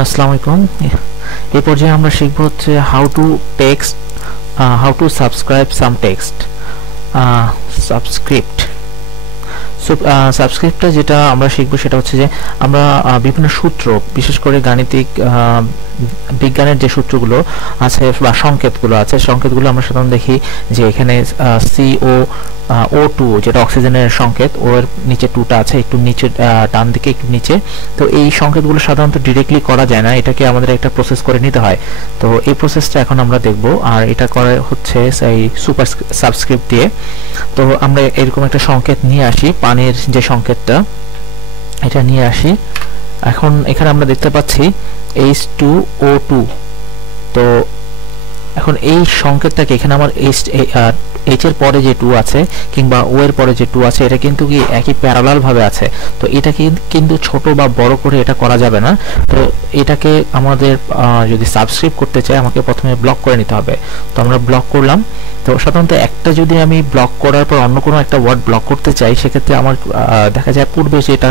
আসসালামু আলাইকুম। এই পর্যায়ে আমরা শিখব হচ্ছে how to subscribe some text. Subscript সাবস্ক্রিপ্টটা যেটা আমরা শিখবো সেটা হচ্ছে যে আমরা বিভিন্ন সূত্র, বিশেষ করে গাণিতিক বিজ্ঞানের যে সূত্রগুলো আছে বা সংকেতগুলো আছে, সংকেতগুলো আমরা সাধারণত দেখি যে এখানে CO2 যেটা অক্সিজেনের সংকেত, ওর নিচে 2টা আছে, একটু নিচে ডান দিকে একটু নিচে। তো এই সংকেতগুলো সাধারণত ডিরেক্টলি করা যায় না, এটাকে আমাদের একটা প্রসেস করে নিতে হয়। তো এই প্রসেসটা এখন আমরা দেখব, আর এটা করা হচ্ছে এই সুপার সাবস্ক্রিপ্ট দিয়ে। তো আমরা এরকম একটা সংকেত নিয়ে আসি, পানির যে সংকেতটা, এটা নিয়ে আসি। এখন এখানে আমরা দেখতে পাচ্ছি H2O2। তো এখন এই সংকেতটাকে এখানে আমার H এর পরে যে 2 আছে কিংবা O এর পরে যে 2 আছে, এটা কিন্তু কি একই প্যারালাল ভাবে আছে। তো এটাকে কিন্তু ছোট বা বড় করে এটা করা যাবে না। তো এটাকে আমাদের যদি সাবস্ক্রাইব করতে চাই, আমাকে প্রথমে ব্লক করে নিতে হবে। তো আমরা ব্লক করলাম। তো সাধারণত একটা যদি আমি ব্লক করার পর অন্য কোনো একটা ওয়ার্ড ব্লক করতে চাই, সেক্ষেত্রে আমার দেখা যায় পূর্বে যেটা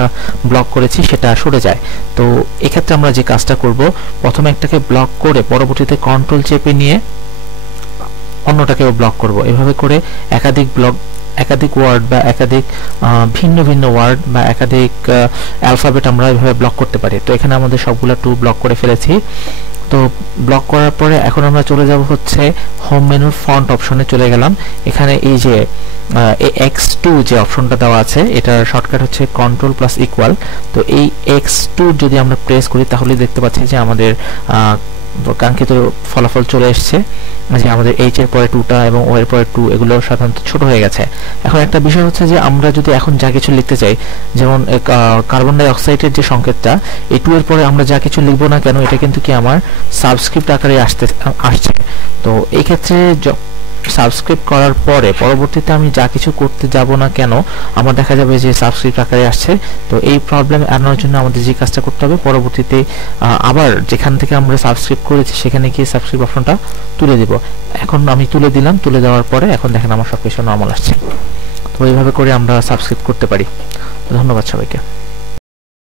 ব্লক করেছি সেটা সরে যায়। তো এক্ষেত্রে আমরা যে কাজটা করব, প্রথমে একটাকে ব্লক করে পরবর্তীতে কন্ট্রোল চেপে নিয়ে অন্যটাকেও ব্লক করব। এভাবে করে একাধিক ওয়ার্ড বা একাধিক ভিন্ন ভিন্ন ওয়ার্ড বা একাধিক অ্যালফাবেট আমরা এভাবে ব্লক করতে পারি। তো এখানে আমাদের সবগুলা 2 ব্লক করে ফেলেছি। তো ব্লক করার পরে এখন আমরা চলে যাব হচ্ছে হোম মেনুর ফন্ট অপশনে চলে গেলাম। এখানে এই যে X2 যে অপশনটা দেওয়া আছে, এটার শর্টকাট হচ্ছে কন্ট্রোল প্লাস ইকুয়াল। তো এই X2 যদি আমরা প্রেস করি, তাহলে দেখতে পাচ্ছি যে আমাদের কাঙ্ক্ষিত ফলাফল চলে এসছে, যে আমাদের H এর পরে 2টা এবং O এর পরে 2 এগুলো সাধারণত ছোট হয়ে গেছে। এখন একটা বিষয় হচ্ছে যে আমরা যদি এখন যা কিছু লিখতে চাই, যেমন কার্বন ডাই অক্সাইডের যে সংকেতটা, এই 2 এর পরে আমরা যা কিছু লিখবো না কেন, এটা কিন্তু কি আমার সাবস্ক্রিপ্ট আকারে আসছে। তো এই ক্ষেত্রে সাবস্ক্রাইব করার পরে পরবর্তীতে আমি যা কিছু করতে যাব না কেন, আমার দেখা যাবে যে সাবস্ক্রিপ্ট আকারে আসছে। তো এই প্রবলেম এড়ানোর জন্য আমাদের যে কাজটা করতে হবে, পরবর্তীতে আবার যেখান থেকে আমরা সাবস্ক্রাইব করেছি সেখানে গিয়ে সাবস্ক্রাইব অপশনটা তুলে দিব। এখন আমি তুলে দিলাম, তুলে দেওয়ার পরে এখন দেখেন আমার সবকিছু নরমাল আসছে। তো এইভাবে করে আমরা সাবস্ক্রাইব করতে পারি। ধন্যবাদ সবাইকে।